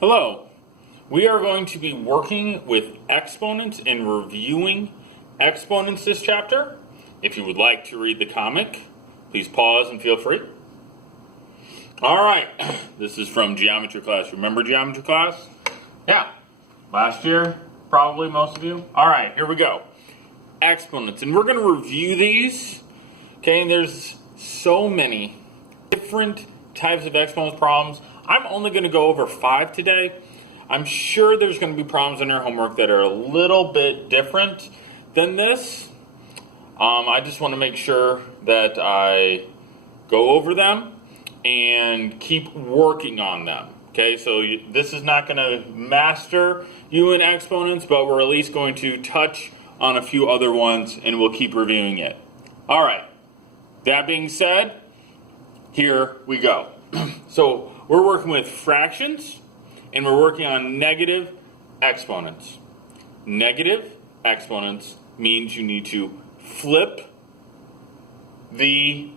Hello. We are going to be working with exponents and reviewing exponents this chapter. If you would like to read the comic, please pause and feel free. All right, this is from geometry class. Remember geometry class? Yeah, last year, probably most of you. All right, here we go. Exponents, and we're going to review these. Okay, and there's so many different types of exponents problems. I'm only going to go over 5 today. I'm sure there's going to be problems in your homework that are a little bit different than this. I just want to make sure that I go over them and keep working on them. Okay, so this is not going to master you in exponents, but we're at least going to touch on a few other ones and we'll keep reviewing it. All right, that being said, here we go. So we're working with fractions and we're working on negative exponents. Negative exponents means you need to flip it,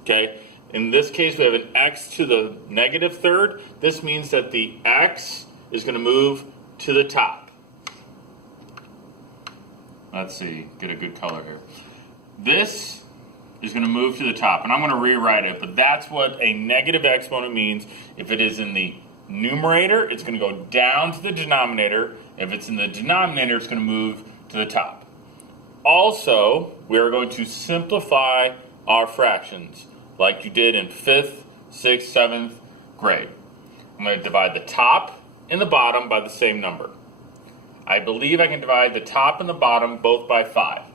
okay? In this case, we have an x to the negative third. This means that the x is going to move to the top. Let's see, get a good color here. This is going to move to the top, and I'm going to rewrite it, but that's what a negative exponent means. If it is in the numerator, it's going to go down to the denominator. If it's in the denominator, it's going to move to the top. Also, we are going to simplify our fractions like you did in 5th, 6th, 7th grade. I'm going to divide the top and the bottom by the same number. I believe I can divide the top and the bottom both by 5.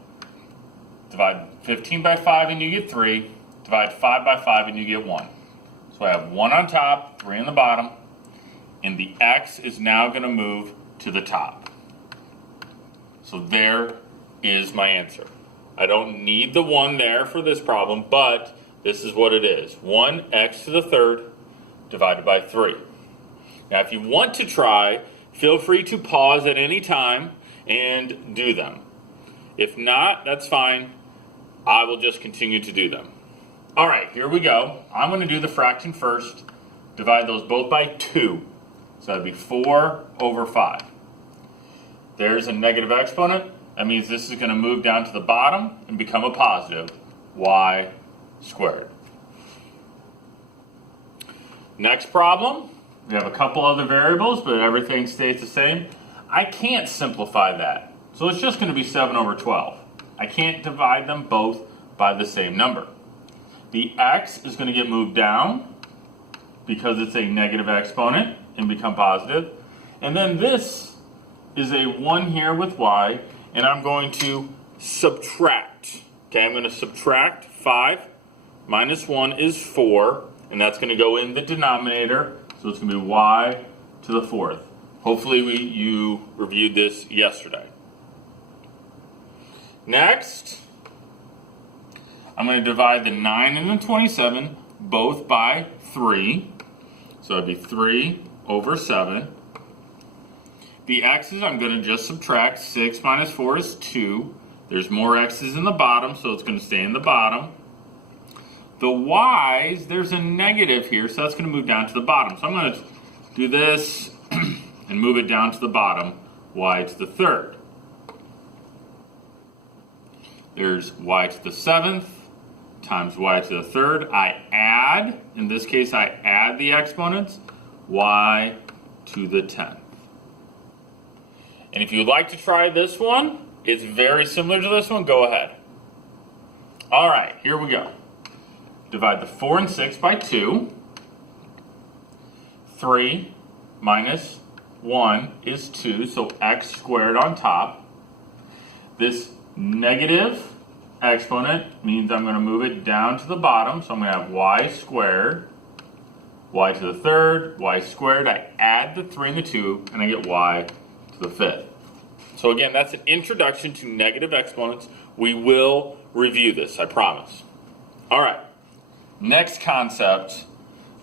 Divide 15 by 5 and you get 3. Divide 5 by 5 and you get 1. So I have 1 on top, 3 on the bottom, and the x is now going to move to the top. So there is my answer. I don't need the 1 there for this problem, but this is what it is. 1x to the third divided by 3. Now if you want to try, feel free to pause at any time and do them. If not, that's fine. I will just continue to do them. All right, here we go. I'm going to do the fraction first. Divide those both by 2. So that'd be 4 over 5. There's a negative exponent. That means this is going to move down to the bottom and become a positive, y squared. Next problem. We have a couple other variables, but everything stays the same. I can't simplify that. So it's just going to be 7 over 12. I can't divide them both by the same number. The x is going to get moved down because it's a negative exponent and become positive. And then this is a 1 here with y, and I'm going to subtract. Okay, I'm going to subtract 5 minus 1 is 4, and that's going to go in the denominator. So it's going to be y to the 4th. Hopefully you reviewed this yesterday. Next, I'm going to divide the 9 and the 27 both by 3. So that'd be 3 over 7. The x's, I'm going to just subtract. 6 minus 4 is 2. There's more x's in the bottom, so it's going to stay in the bottom. The y's, there's a negative here, so that's going to move down to the bottom. So I'm going to do this and move it down to the bottom, y to the third. There's y to the 7th times y to the third. I add, in this case I add the exponents, y to the 10th. And if you'd like to try this one, it's very similar to this one, go ahead. All right, here we go. Divide the 4 and 6 by 2. 3 minus 1 is 2, so x squared on top. This negative exponent means I'm going to move it down to the bottom, so I'm going to have y squared, y to the third, y squared. I add the 3 and the 2, and I get y to the 5th. So again, that's an introduction to negative exponents. We will review this, I promise. All right. Next concept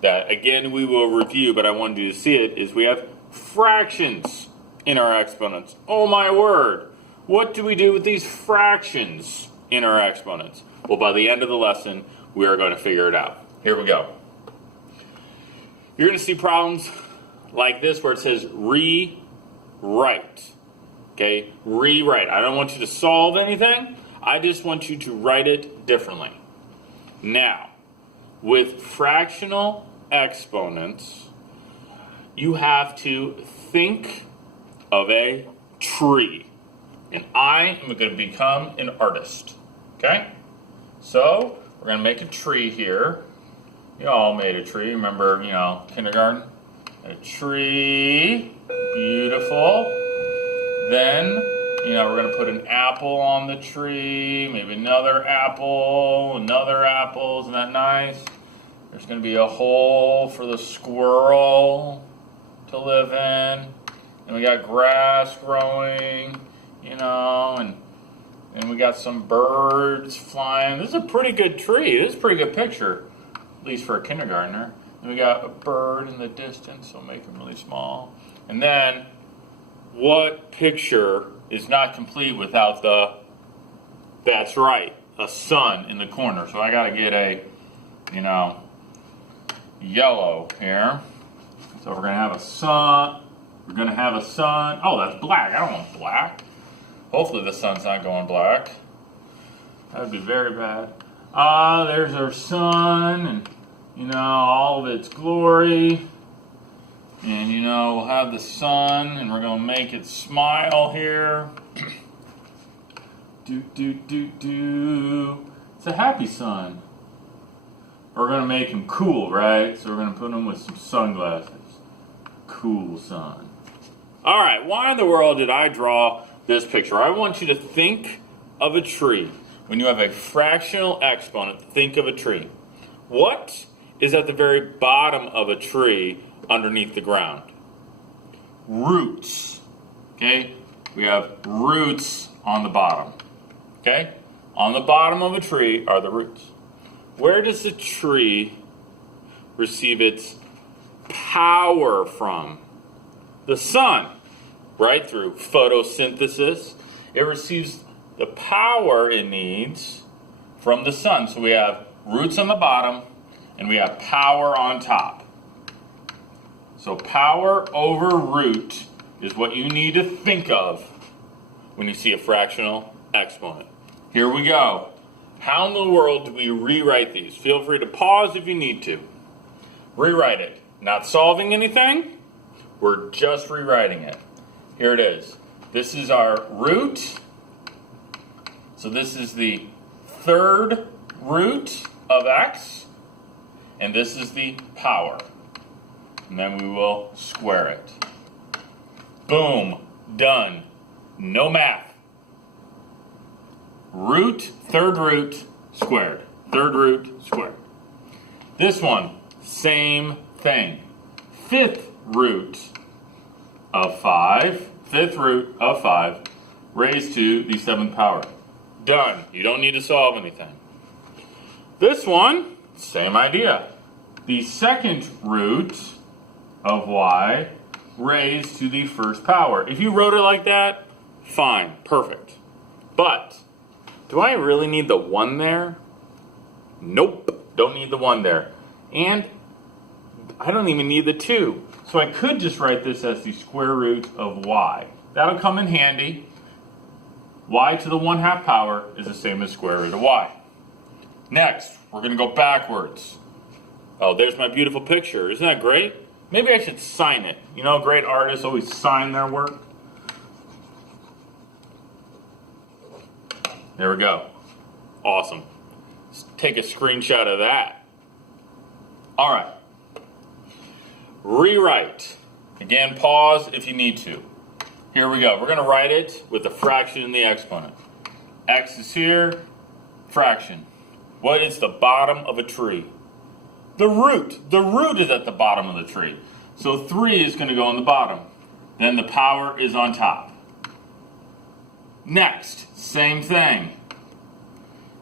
that, again, we will review, but I wanted you to see it, is we have fractions in our exponents. Oh my word! What do we do with these fractions in our exponents? Well, by the end of the lesson, we are going to figure it out. Here we go. You're going to see problems like this where it says rewrite. Okay, rewrite. I don't want you to solve anything. I just want you to write it differently. Now, with fractional exponents, you have to think of a tree. And I am going to become an artist. Okay? So, we're going to make a tree here. You all made a tree. Remember, kindergarten? A tree. Beautiful. Then, we're going to put an apple on the tree. Maybe another apple. Isn't that nice? There's going to be a hole for the squirrel to live in. And we got grass growing, and we got some birds flying. This is a pretty good tree. This is a pretty good picture, at least for a kindergartner. And we got a bird in the distance, so make him really small. And then, what picture is not complete without that's right, a sun in the corner. So I got to get a, yellow here. So we're going to have a sun. We're going to have a sun. Oh, that's black. I don't want black. Hopefully the sun's not going black. That would be very bad. There's our sun and, all of its glory. And, we'll have the sun and we're going to make it smile here. It's a happy sun. We're going to make him cool, right? So we're going to put him with some sunglasses. Cool sun. All right, why in the world did I draw this picture? I want you to think of a tree. When you have a fractional exponent, think of a tree. What is at the very bottom of a tree underneath the ground? Roots. Okay? We have roots on the bottom. Okay? On the bottom of a tree are the roots. Where does the tree receive its power from? The sun, right? Through photosynthesis. It receives the power it needs from the sun. So we have roots on the bottom and we have power on top. So power over root is what you need to think of when you see a fractional exponent. Here we go. How in the world do we rewrite these? Feel free to pause if you need to. Rewrite it. Not solving anything. We're just rewriting it. Here it is. This is our root. So this is the third root of x. And this is the power. And then we will square it. Boom. Done. No math. Root, third root, squared. Third root, squared. This one, same thing. Fifth root of 5, fifth root of 5, raised to the 7th power. Done. You don't need to solve anything. This one, same idea. The second root of y raised to the 1st power. If you wrote it like that, fine, perfect. But, do I really need the 1 there? Nope, don't need the 1 there. And I don't even need the 2. So I could just write this as the square root of y. That'll come in handy. Y to the 1/2 power is the same as square root of y. Next, we're going to go backwards. Oh, there's my beautiful picture. Isn't that great? Maybe I should sign it. Great artists always sign their work. There we go. Awesome. Let's take a screenshot of that. All right. Rewrite. Again, pause if you need to. Here we go. We're going to write it with the fraction and the exponent. X is here. Fraction. What is the bottom of a tree? The root. The root is at the bottom of the tree. So 3 is going to go on the bottom. Then the power is on top. Next, same thing.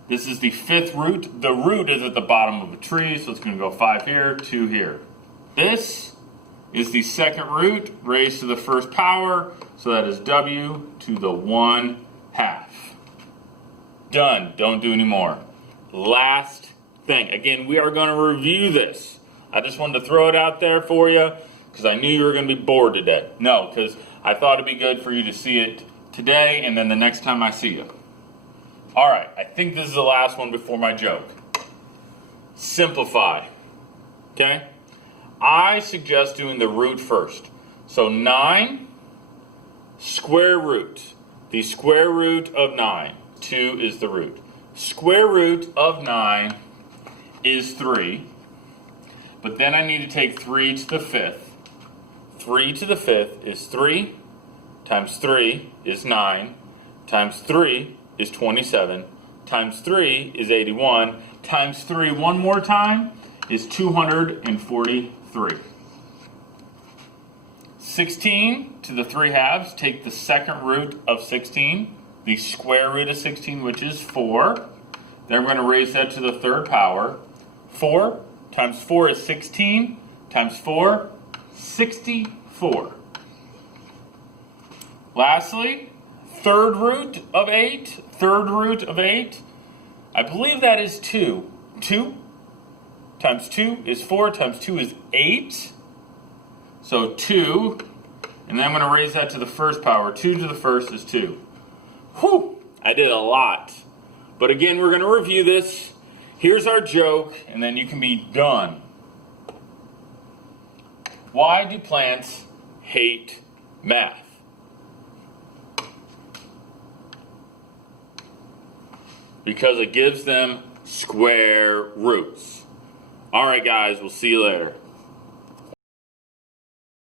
This is the 5th root. The root is at the bottom of a tree, so it's going to go 5 here, 2 here. This is the 2nd root raised to the 1st power, so that is w to the 1/2. Done. Don't do any more. Last thing. Again, we are going to review this I just wanted to throw it out there for you because I knew you were going to be bored to death. No, because I thought it'd be good for you to see it today and then the next time I see you. All right, I think this is the last one before my joke. Simplify. Okay? I suggest doing the root first. So 9 square root. The square root of 9. 2 is the root. Square root of 9 is 3. But then I need to take 3 to the 5th. 3 to the 5th is 3 times 3 is 9 times 3 is 27 times 3 is 81 times 3 one more time is 243. 16 to the 3 halves, take the second root of 16, the square root of 16, which is 4. Then we're going to raise that to the third power. 4 times 4 is 16, times 4, 64. Lastly, third root of 8, I believe that is 2. 2 times 2 is 4, times 2 is 8. So 2, and then I'm going to raise that to the first power. 2 to the first is 2. Whew, I did a lot. But again, we're going to review this. Here's our joke, and then you can be done. Why do plants hate math? Because it gives them square roots. All right, guys, we'll see you later.